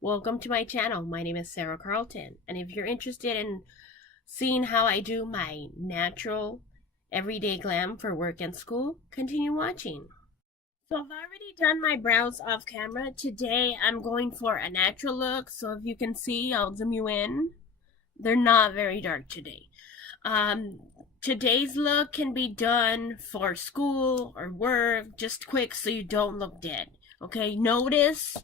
Welcome to my channel. My name is Sarah Carlton, and if you're interested in seeing how I do my natural everyday glam for work and school, continue watching. So I've already done my brows off camera. Today I'm going for a natural look, so if you can see, I'll zoom you in. They're not very dark today. Today's look can be done for school or work, just quick so you don't look dead. Okay, notice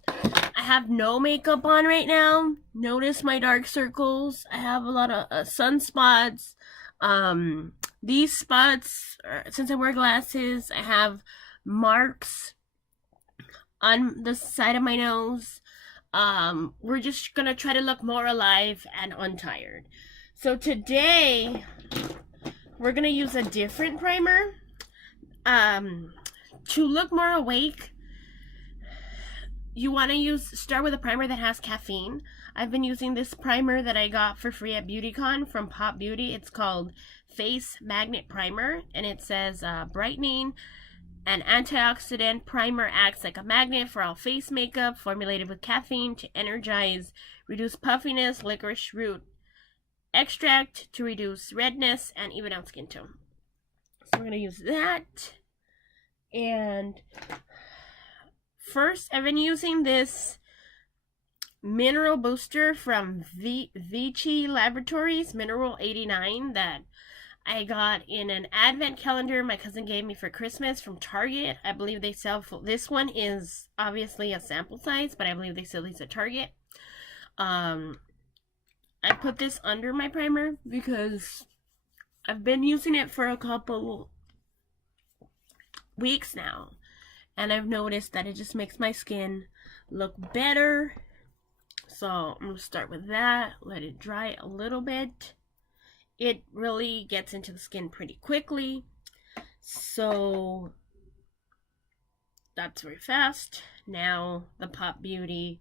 I have no makeup on right now. Notice my dark circles. I have a lot of sunspots. These spots, since I wear glasses, I have marks on the side of my nose. We're just gonna try to look more alive and untired. So today, we're gonna use a different primer. To look more awake, you want to start with a primer that has caffeine. I've been using this primer that I got for free at BeautyCon from Pop Beauty. It's called Face Magnet Primer, and it says brightening and antioxidant primer acts like a magnet for all face makeup, formulated with caffeine to energize, reduce puffiness, licorice root extract to reduce redness and even out skin tone. So we're going to use that. And first, I've been using this mineral booster from Vichy Laboratories, Mineral 89, that I got in an advent calendar my cousin gave me for Christmas from Target. I believe they sell, this one is obviously a sample size, but I believe they sell these at Target. I put this under my primer because I've been using it for a couple weeks now, and I've noticed that it just makes my skin look better. So I'm going to start with that, let it dry a little bit. It really gets into the skin pretty quickly, so that's very fast. Now the Pop Beauty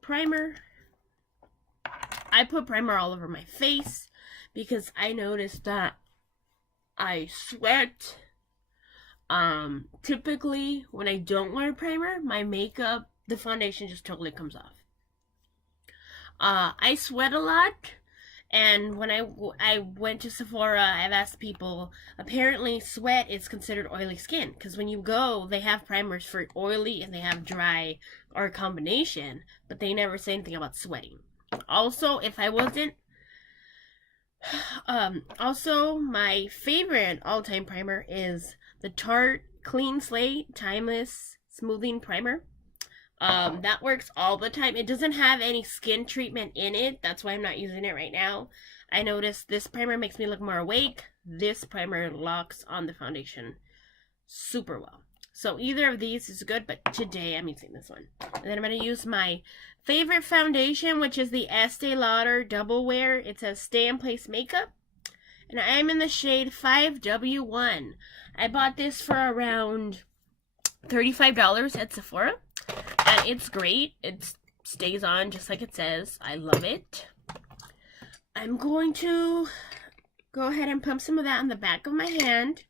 primer. I put primer all over my face because I noticed that I sweat. Typically when I don't wear primer, my makeup, the foundation just totally comes off. I sweat a lot, and when I went to Sephora, I've asked people, apparently sweat is considered oily skin, because when you go, they have primers for oily and they have dry or a combination, but they never say anything about sweating. Also, if I wasn't, also my favorite all-time primer is the Tarte Clean Slate Timeless Smoothing Primer. That works all the time. It doesn't have any skin treatment in it. That's why I'm not using it right now. I noticed this primer makes me look more awake. This primer locks on the foundation super well. So either of these is good, but today I'm using this one. And then I'm going to use my favorite foundation, which is the Estee Lauder Double Wear. It says Stay in Place Makeup. And I am in the shade 5W1. I bought this for around $35 at Sephora. And it's great. It stays on just like it says. I love it. I'm going to go ahead and pump some of that on the back of my hand.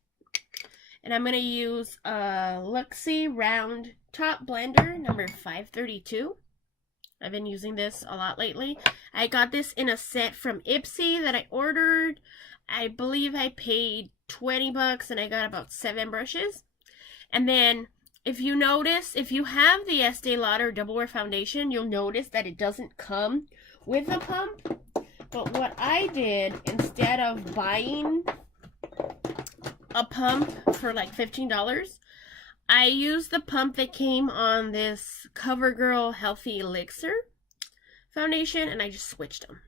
And I'm going to use a Luxie Round Top Blender number 532. I've been using this a lot lately. I got this in a set from Ipsy that I ordered. I believe I paid 20 bucks and I got about 7 brushes. And then if you notice, if you have the Estee Lauder Double Wear Foundation, you'll notice that it doesn't come with a pump. But what I did, instead of buying a pump for like $15, I used the pump that came on this CoverGirl Healthy Elixir foundation, and I just switched them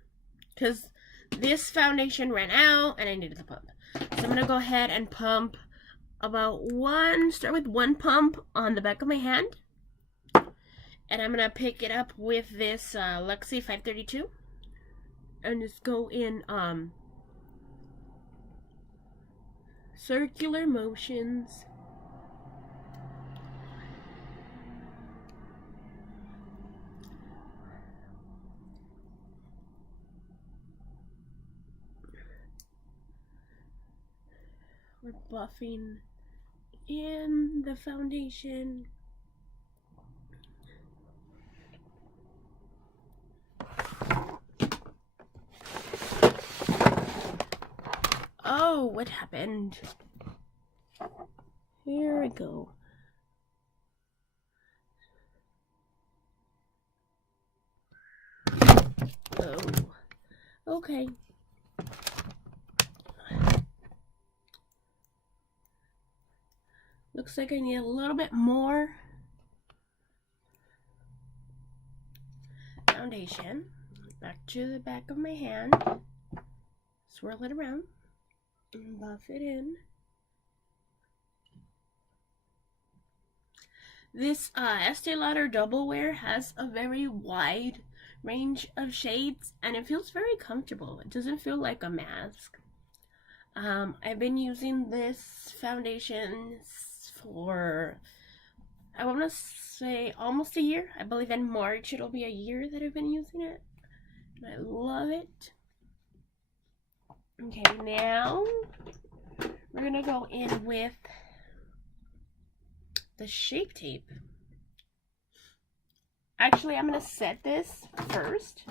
because this foundation ran out and I needed the pump. So I'm going to go ahead and pump start with one pump on the back of my hand, and I'm going to pick it up with this Luxie 532 and just go in circular motions. We're buffing in the foundation. what happened. Here we go. Oh, okay. Looks like I need a little bit more foundation. Back to the back of my hand. Swirl it around and buff it in. This Estee Lauder Double Wear has a very wide range of shades and it feels very comfortable. It doesn't feel like a mask. I've been using this foundation for, I want to say, almost a year. I believe in March it'll be a year that I've been using it. And I love it. Okay, now we're going to go in with the Shape Tape. Actually, I'm going to set this first.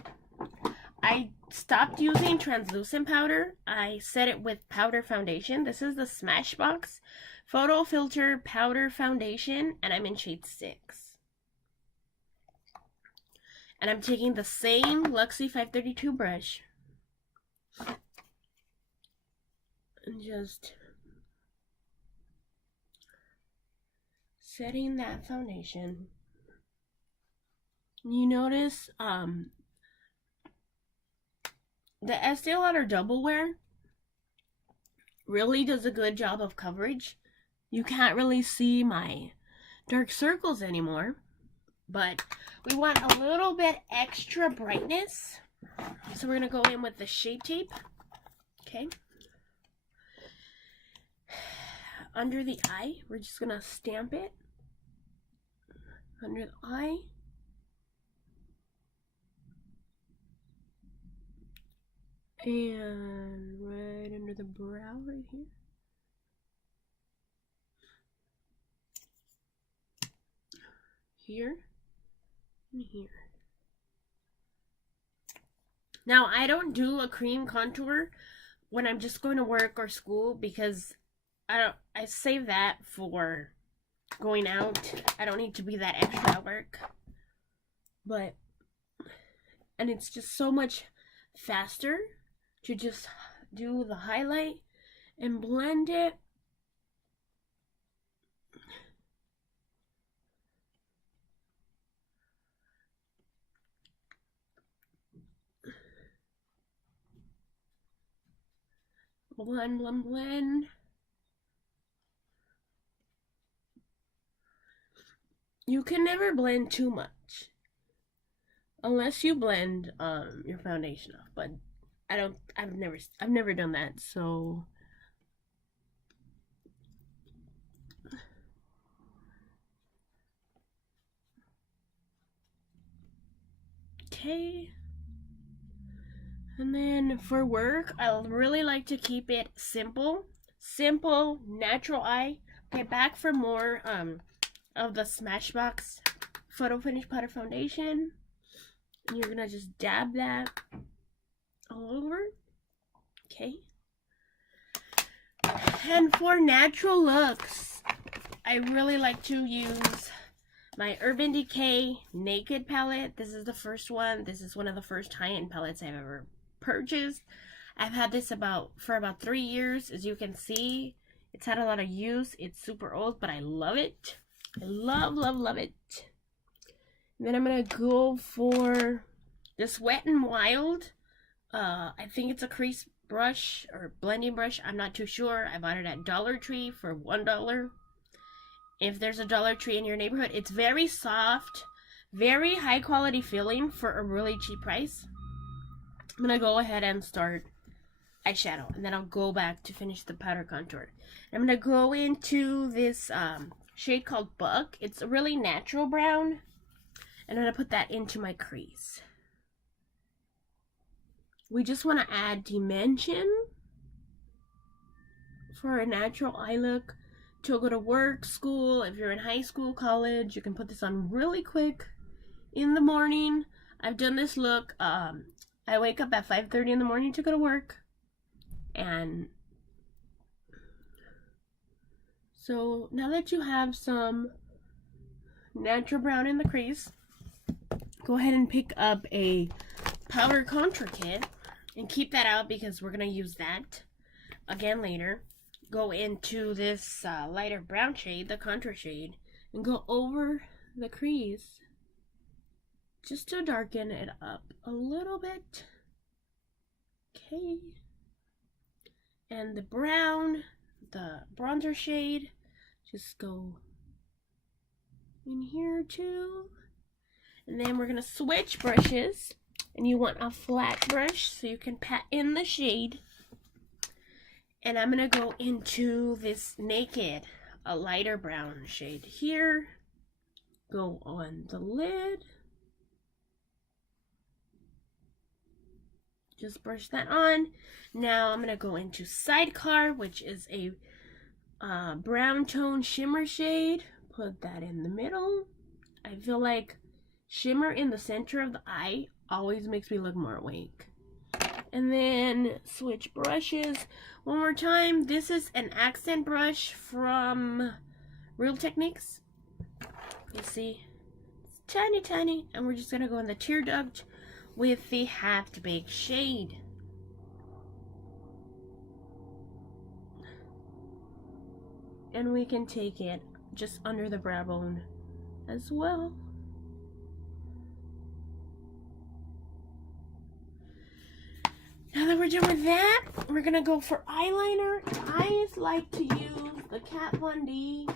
I stopped using translucent powder. I set it with powder foundation. This is the Smashbox Photo Filter Powder Foundation, and I'm in shade 6. And I'm taking the same Luxie 532 brush and just setting that foundation. You notice the Estee Lauder Double Wear really does a good job of coverage. You can't really see my dark circles anymore, but we want a little bit extra brightness. So we're going to go in with the Shape Tape. Okay. Under the eye, we're just going to stamp it. Under the eye. And right under the brow right here. Here and here. Now, I don't do a cream contour when I'm just going to work or school because I save that for going out. I don't need to be that extra at work. And it's just so much faster to just do the highlight and blend it. Blend, blend, blend. You can never blend too much unless you blend your foundation off, but I've never done that, so okay. And then for work, I really like to keep it simple, natural eye. Okay, back for more of the Smashbox Photo Finish Powder Foundation. And you're gonna just dab that all over. Okay. And for natural looks, I really like to use my Urban Decay Naked palette. This is the first one. This is one of the first high-end palettes I've ever purchased. I've had this for about 3 years. As you can see, it's had a lot of use. It's super old, but I love it. I love, love, love it. And then I'm gonna go for this Wet n Wild. I think it's a crease brush or blending brush. I'm not too sure. I bought it at Dollar Tree for $1. If there's a Dollar Tree in your neighborhood, it's very soft, very high quality feeling for a really cheap price. I'm gonna go ahead and start eyeshadow, and then I'll go back to finish the powder contour. I'm gonna go into this shade called Buck. It's a really natural brown, and I'm gonna put that into my crease. We just want to add dimension for a natural eye look to go to work, school. If you're in high school, college, you can put this on really quick in the morning. I've done this look. I wake up at 5:30 in the morning to go to work, and So now that you have some natural brown in the crease, go ahead and pick up a powder contour kit and keep that out because we're going to use that again later. Go into this lighter brown shade, the contour shade, and go over the crease just to darken it up a little bit. Okay. And the brown, the bronzer shade, just go in here too. And then we're gonna switch brushes, and you want a flat brush so you can pat in the shade. And I'm gonna go into this Naked, a lighter brown shade here. Go on the lid. Just brush that on. Now I'm gonna go into Sidecar, which is a brown tone shimmer shade. Put that in the middle. I feel like shimmer in the center of the eye always makes me look more awake. And then switch brushes one more time. This is an accent brush from Real Techniques. You see, it's tiny, tiny, and we're just gonna go in the tear duct with the Half-Baked shade. And we can take it just under the brow bone as well. Now that we're done with that, we're gonna go for eyeliner. I like to use the Kat Von D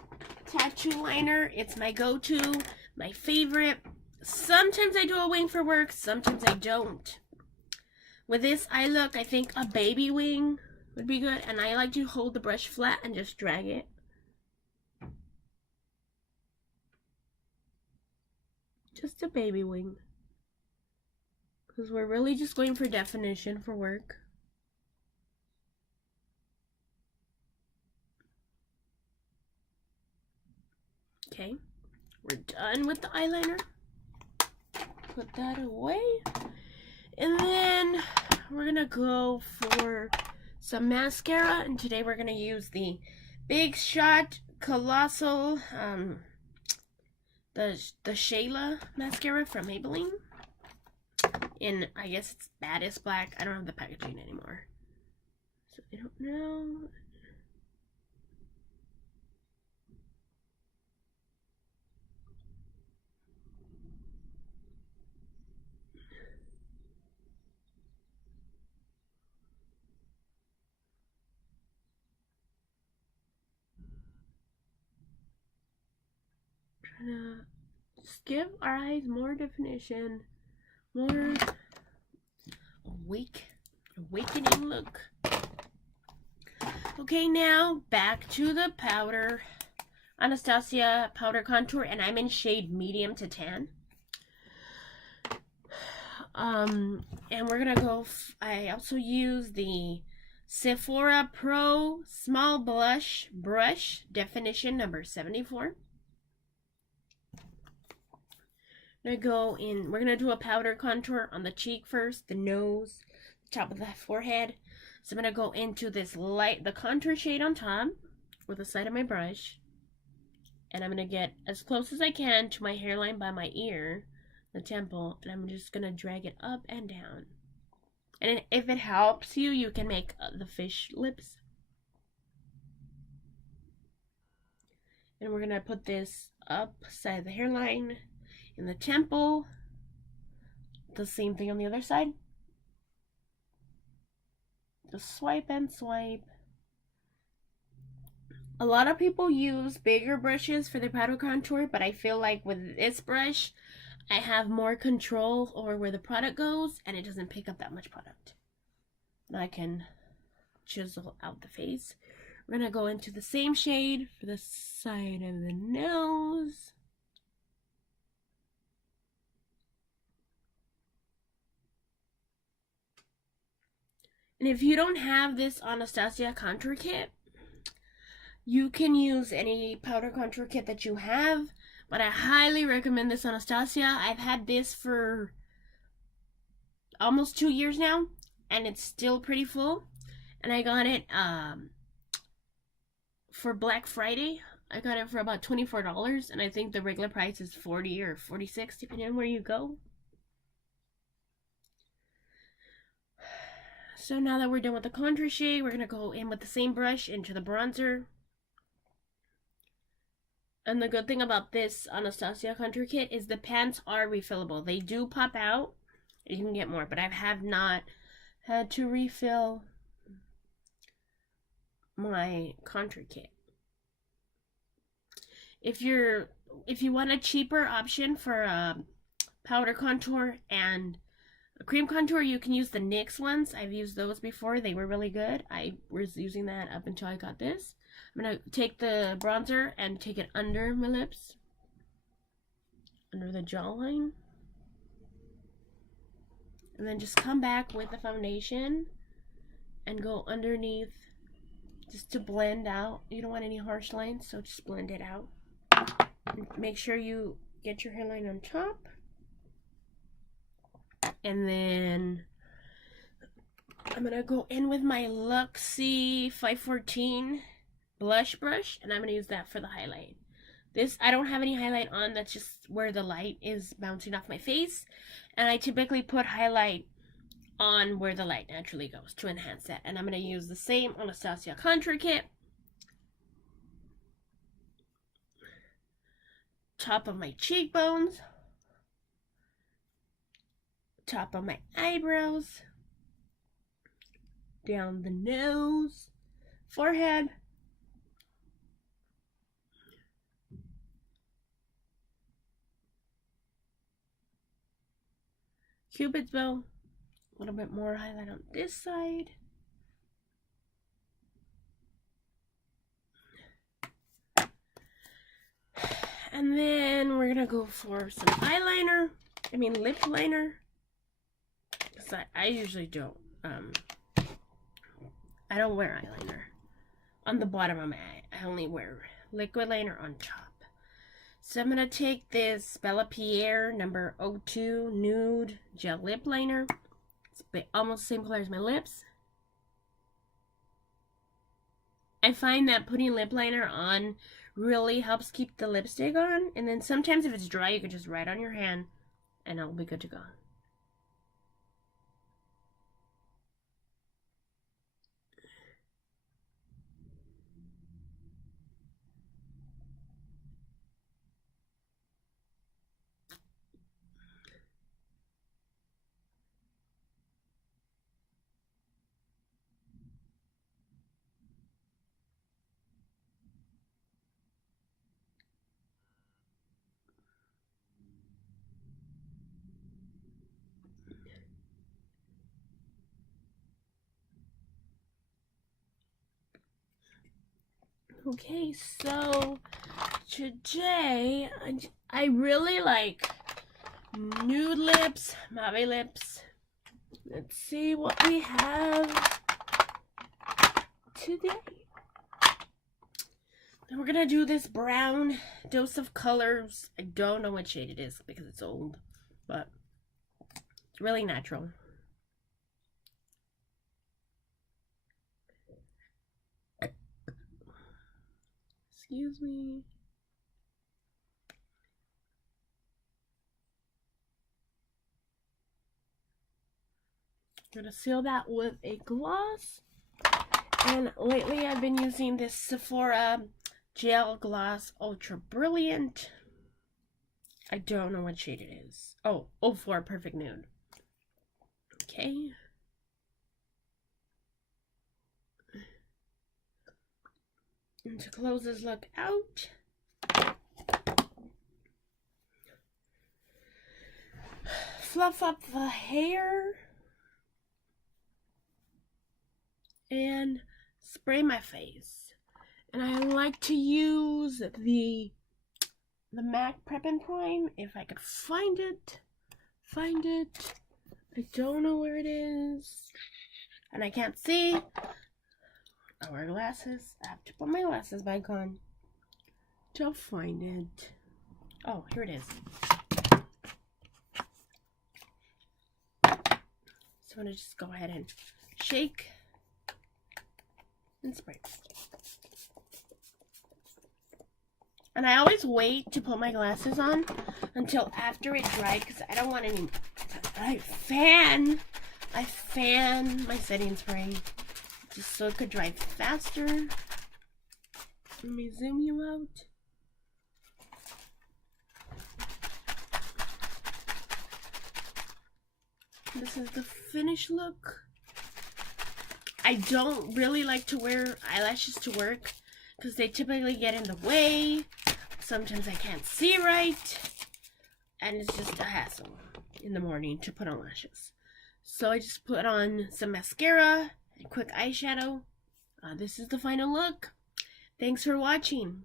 tattoo liner. It's my go-to, my favorite. Sometimes I do a wing for work, sometimes I don't. With this eye look, I think a baby wing would be good, and I like to hold the brush flat and just drag it. Just a baby wing. Because we're really just going for definition for work. Okay, we're done with the eyeliner. Put that away. And then we're gonna go for some mascara, and today we're gonna use the Big Shot Colossal the Shayla mascara from Maybelline. In, I guess it's Baddest Black. I don't have the packaging anymore, so I don't know. Trying to just give our eyes more definition, more awakening look. Okay, now back to the powder. Anastasia powder contour, and I'm in shade medium to tan. And we're gonna go. I also use the Sephora Pro Small Blush Brush Definition number 74. I'm gonna go in. We're gonna do a powder contour on the cheek first, the nose, the top of the forehead. So I'm gonna go into this the contour shade on top with the side of my brush, and I'm gonna get as close as I can to my hairline by my ear, the temple, and I'm just gonna drag it up and down. And if it helps you, you can make the fish lips. And we're gonna put this up side of the hairline, in the temple, the same thing on the other side. Just swipe and swipe. A lot of people use bigger brushes for their powder contour, but I feel like with this brush, I have more control over where the product goes, and it doesn't pick up that much product. And I can chisel out the face. We're gonna go into the same shade for the side of the nose. And if you don't have this Anastasia contour kit, you can use any powder contour kit that you have, but I highly recommend this Anastasia. I've had this for almost 2 years now, and it's still pretty full. And I got it for Black Friday. I got it for about $24, and I think the regular price is $40 or $46, depending on where you go. So now that we're done with the contour shade, we're going to go in with the same brush into the bronzer. And the good thing about this Anastasia contour kit is the pans are refillable. They do pop out. You can get more, but I have not had to refill my contour kit. If you want a cheaper option for a powder contour and a cream contour, you can use the NYX ones. I've used those before. They were really good. I was using that up until I got this. I'm going to take the bronzer and take it under my lips, under the jawline. And then just come back with the foundation and go underneath just to blend out. You don't want any harsh lines, so just blend it out. And make sure you get your hairline on top. And then I'm going to go in with my Luxie 514 blush brush, and I'm going to use that for the highlight. This, I don't have any highlight on, that's just where the light is bouncing off my face. And I typically put highlight on where the light naturally goes to enhance that. And I'm going to use the same Anastasia contour kit. Top of my cheekbones. Top of my eyebrows. Down the nose. Forehead. Cupid's bow. A little bit more highlight on this side. And then we're gonna go for some eyeliner. Lip liner. So I usually don't. I don't wear eyeliner on the bottom of my eye. I only wear liquid liner on top. So I'm going to take this Bella Pierre number 02 Nude Gel Lip Liner. It's almost the same color as my lips. I find that putting lip liner on really helps keep the lipstick on. And then sometimes if it's dry, you can just write on your hand and it'll be good to go. Okay, so today I really like nude lips, mauve lips. Let's see what we have today. Then we're gonna do this brown Dose of Colors. I don't know what shade it is because it's old, but it's really natural. Excuse me. I'm gonna seal that with a gloss. And lately I've been using this Sephora Gel Gloss Ultra Brilliant. I don't know what shade it is. Oh, 04 Perfect Nude. Okay. And to close this look out, fluff up the hair and spray my face. And I like to use the MAC Prep and Prime if I could find it. I don't know where it is, and I can't see. I wear glasses. I have to put my glasses back on to find it. Oh, here it is. So I'm going to just go ahead and shake and spray. And I always wait to put my glasses on until after it dried because I don't want any. I fan my setting spray just so it could dry faster. Let me zoom you out. This is the finished look. I don't really like to wear eyelashes to work because they typically get in the way. Sometimes I can't see right. And it's just a hassle in the morning to put on lashes. So I just put on some mascara and quick eyeshadow. This is the final look. Thanks for watching.